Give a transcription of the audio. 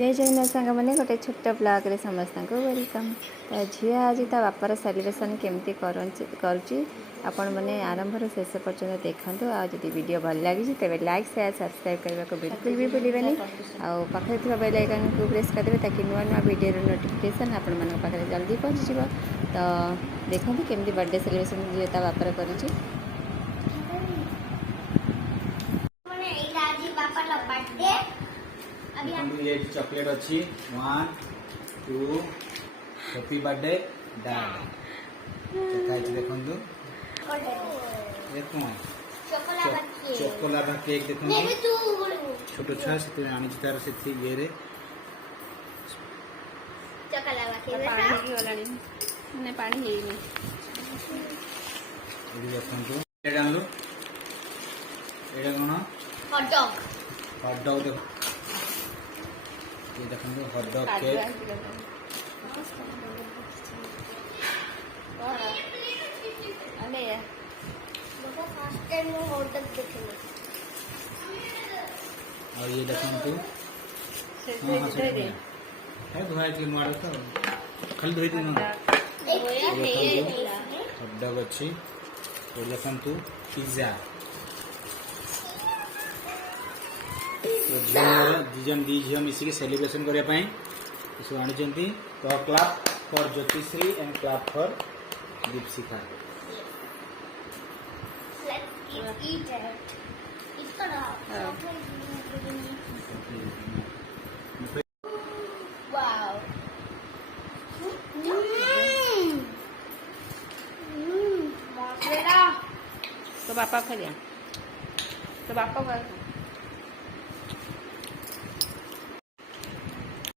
जय जगन्नाथ सांग मैंने गोटे छोट ब्लॉग रे समस्त को वेलकम। तो झी आज ता बापार सेलिब्रेशन केमती करुच्ची आपण मैंने आरंभ शेष पर्यटन देखूँ। आदि वीडियो भल लगी तेज लाइक शेयर सब्सक्राइब करने को बिल्कुल भी भूलें। आखिर थी बेल आइकन को प्रेस करदे ताकि नुआ नुआ वीडियो नोटिफिकेशन आपण पाखे जल्दी पहुँची। तो देखो केमती बर्थडे सेलिब्रेशन झी ता बापार कर ये चॉकलेट अच्छी 1 2 हैप्पी बर्थडे डैड देखो चॉकलेट केक देखो छोट छुआ से आनी तार से ये हॉटडॉग देखो ये देखो हॉटडॉग केक और ये देखो है धोया कि मार तो खाली धोई दिन हॉटडॉग अच्छी और देखो पिज्जा दिजन दी झील मिसिक सेलिब्रेशन करने सब आनी। तो clap for Jyotishri and clap for Deepshikha. तो बापा खा लिया तो बापा